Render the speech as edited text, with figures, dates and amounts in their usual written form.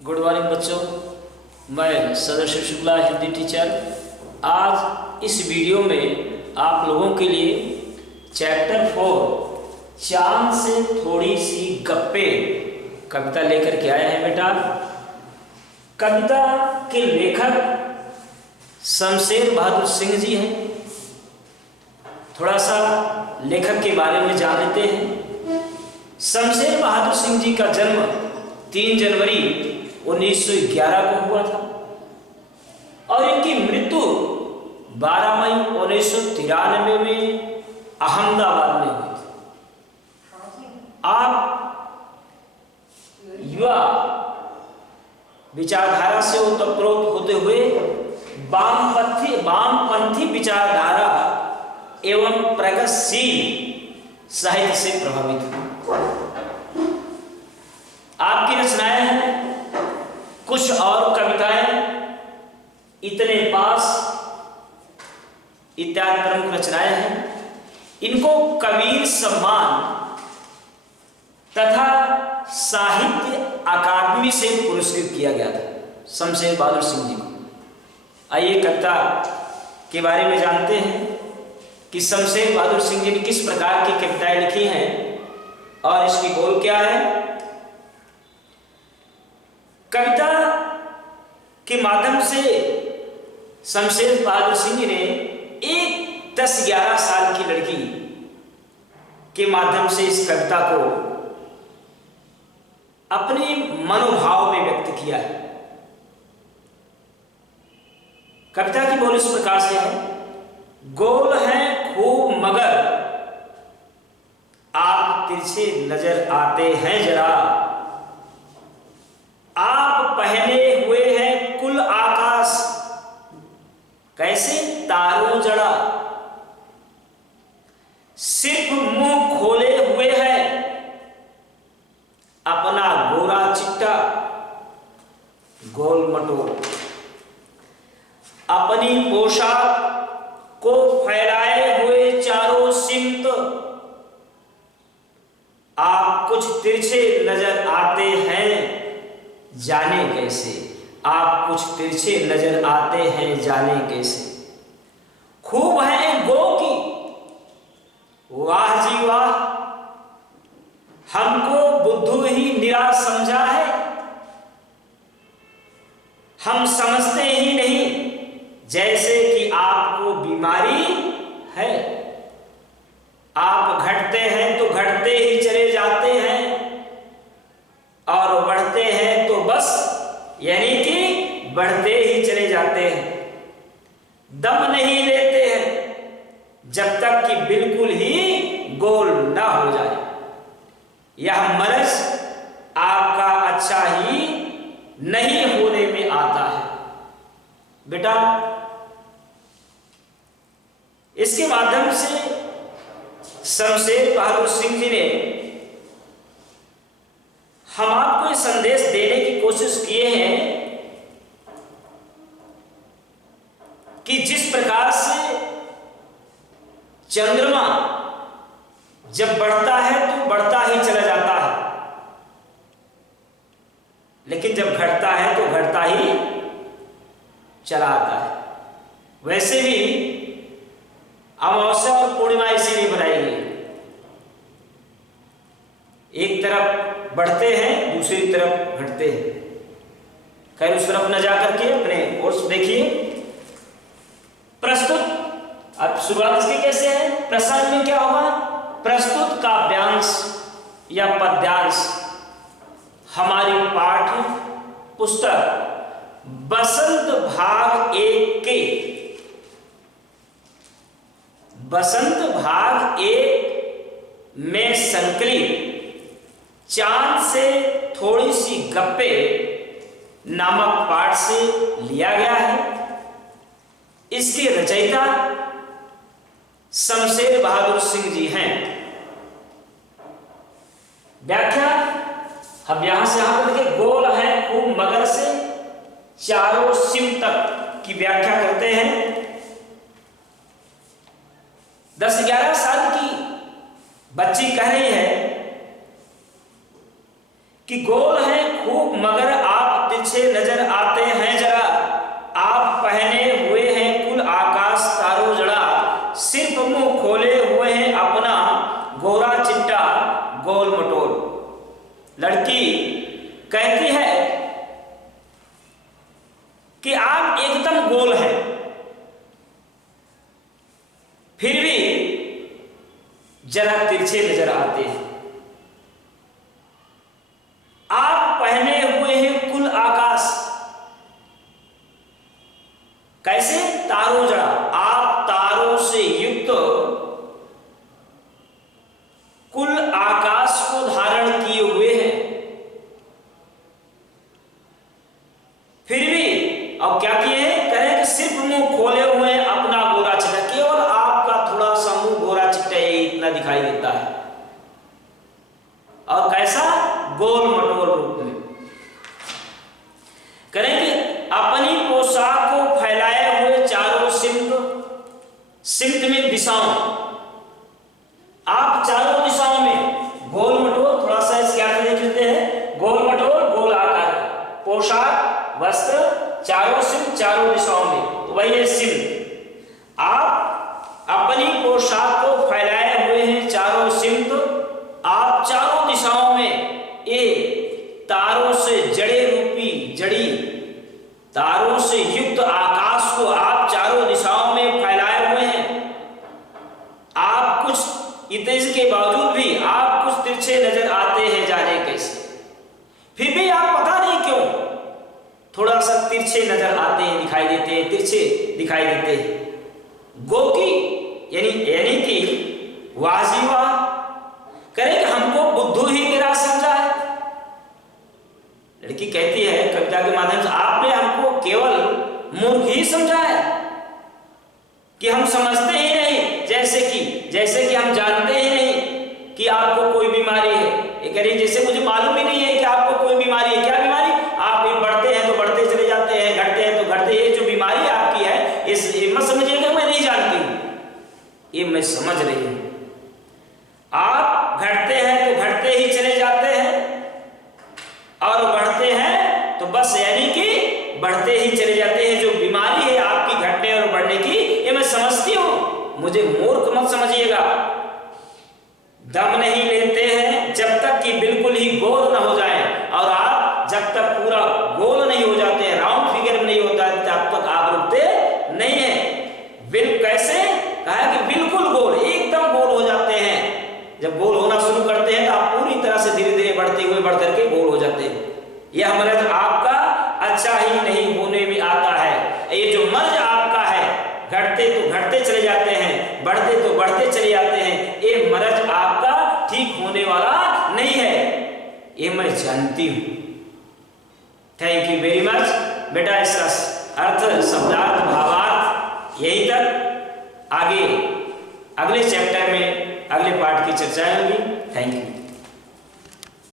Good morning बच्चों, मैं सदस्य शुक्ला हिंदी टीचर आज इस वीडियो में आप लोगों के लिए चैप्टर 4 चांद से थोड़ी सी गप्पे कविता लेकर के आए हैं। बेटा, कविता के लेखक शमशेर बहादुर सिंह जी हैं। थोड़ा सा लेखक के बारे में जान लेते हैं। शमशेर बहादुर सिंह जी का जन्म 3 जनवरी 1911 को हुआ था और इनकी मृत्यु 12 मई 1993 में अहमदाबाद में हुई थी। आप युवा विचारधारा से ओतप्रोत होते हुए वामपंथी विचारधारा एवं प्रगतिशील साहित्य से प्रभावित हुए। आपकी रचनाएं हैं, कुछ और कविताएं, इतने पास इत्यादि प्रमुख रचनाएं हैं। इनको कबीर सम्मान तथा साहित्य अकादमी से पुरस्कृत किया गया था शमशेर बहादुर सिंह जी को। आइए कविता के बारे में जानते हैं कि शमशेर बहादुर सिंह जी ने किस प्रकार की कविताएं लिखी हैं और इसकी गोल क्या है। कविता के माध्यम से शमशेर बहादुर सिंह जी ने एक 10-11 साल की लड़की के माध्यम से इस कविता को अपने मनोभाव में व्यक्त किया है। कविता की बोल इस प्रकार से है। गोल है खूब मगर आप तिरछे नजर आते हैं जरा, आप पहने हुए हैं कुल आकाश कैसे तारों जड़ा, सिर्फ मुंह खोले हुए है अपना गोरा चिट्टा गोल मटोल, अपनी पोशाक को फैलाए हुए चारों सिमत आप कुछ तिरछे नजर आते हैं जाने कैसे, आप कुछ तिरछे नजर आते हैं जाने कैसे। खूब है गो की वाह जी वाह, हमको बुद्धू ही निरा समझा है, हम समझते ही नहीं जैसे कि आपको बीमारी है। आप घटते हैं तो घटते ही चले जाते हैं और बढ़ते हैं तो बस यानी कि बढ़ते ही चले जाते हैं। दम नहीं लेते हैं जब तक कि बिल्कुल ही गोल ना हो जाए। यह मरज आपका अच्छा ही नहीं होने में आता है। बेटा, इसके माध्यम से शमशेर बहादुर सिंह जी ने हम आपको ये संदेश देने की कोशिश किए हैं कि जिस प्रकार से चंद्रमा जब बढ़ता है तो बढ़ता ही चला जाता है, लेकिन जब घटता है तो घटता ही चला आता है। वैसे भी अमावस्या और पूर्णिमा इसीलिए बनाई गई। एक तरफ बढ़ते हैं, दूसरी तरफ घटते हैं। खैर, उस तरफ न जाकर के अपने कोर्स देखिए। प्रस्तुत अब शुरुआत इसकी कैसे है। प्रसंग में क्या होगा। प्रस्तुत काव्यांश या पद्यांश हमारी पाठ्य पुस्तक बसंत भाग 1 के बसंत भाग 1 में संकलित चांद से थोड़ी सी गप्पे नामक पाठ से लिया गया है। इसके रचयिता शमशेर बहादुर सिंह जी हैं। व्याख्या हम यहां से यहां पर देखें। गोल है खूब मगर से चारों सिम तक की व्याख्या करते हैं। 10-11 साल की बच्ची कह रही है कि गोल है खूब मगर आप तिरछे नजर आते हैं जरा, आप पहने हुए हैं कुल आकाश तारो जड़ा, सिर्फ मुंह खोले हुए हैं अपना गोरा चिट्टा गोल मटोल। लड़की कहती है कि आप एकदम गोल हैं, फिर भी जरा तिरछे नजर आते हैं। आप पहने हुए हैं कुल आकाश, कैसे? तारों जड़ा, आप तारों से युक्त कुल आकाश को धारण किए हुए हैं, फिर भी अब क्या किए हैं? करें कि सिर्फ मुंह खोले हुए हैं अपना गोरा चिट्टा, केवल आपका थोड़ा सा मुंह गोरा चिट्टा इतना दिखाई देता है, और कैसा? गोल मटोल रूप में। करेंगे अपनी पोशाक को फैलाए हुए चारों सिमत में दिशाओं, आप चारों दिशाओं में गोल मटोल, थोड़ा सा इसके आगे देख लेते हैं, गोल मटोल गोल आकार, पोशाक वस्त्र चारों सिमत चारों दिशाओं में, तो वही है सिमत। आप अपनी पोशाक को फैलाए हुए हैं चारों सिमत, आप चारों दिशाओं में तारों से जड़े रूपी जड़ी, तारों से युक्त आकाश को आप चारों दिशाओं में फैलाए हुए हैं। आप कुछ इतने के बावजूद भी आप कुछ तिरछे नजर आते हैं, जाने कैसे, फिर भी आप पता नहीं क्यों थोड़ा सा तिरछे नजर आते हैं, दिखाई देते हैं, तिरछे दिखाई देते हैं। गोकी यानी कि वाजिवा, करें कि हमको बुद्धू ही गिरा समझा है। लड़की कहती है कविता के माध्यम से, आपने हमको केवल मूर्ख ही समझा है कि हम समझते ही नहीं, जैसे कि हम जानते ही नहीं कि आपको कोई बीमारी है। ये कह रही जैसे मुझे मालूम ही नहीं है कि आपको कोई बीमारी है। क्या बीमारी? आप बढ़ते हैं तो बढ़ते चले जाते हैं, घटते हैं तो घटते। ये जो बीमारी आपकी है, इस मत समझिएगा मैं नहीं जानती हूँ, ये मैं समझ रही हूँ। आप घटते हैं तो घटते ही चले जाते हैं, और बढ़ते हैं तो बस यानी कि बढ़ते ही चले जाते हैं। जो बीमारी है आपकी घटने और बढ़ने की, ये मैं समझती हूं, मुझे मूर्ख मत समझिएगा। दम नहीं लेते हैं जब तक कि बिल्कुल ही गोल न हो जाए, और आप जब तक पूरा गोल नहीं हो जाते हैं, राउंड फिगर नहीं होता है, तब तक आप रुकते नहीं है। कैसे? कहा कि बिल्कुल गोल, एकदम गोल हो जाते हैं। जब गोल होना शुरू करते हैं तो आप पूरी तरह से धीरे धीरे बढ़ते हुए बढ़ करके गोल हो जाते हैं। यह मर्ज आपका अच्छा ही नहीं होने में आता है। ये जो मर्ज आपका है, घटते तो घटते चले जाते हैं, बढ़ते तो बढ़ते चले जाते हैं, ये मर्ज आपका ठीक होने वाला नहीं है, ये मैं जानती हूं। थैंक यू वेरी मच बेटा। इसका अर्थ, शब्दार्थ, भावार्थ यहीं तक। आगे अगले चैप्टर में अगले पार्ट की चर्चा होगी। Thank you.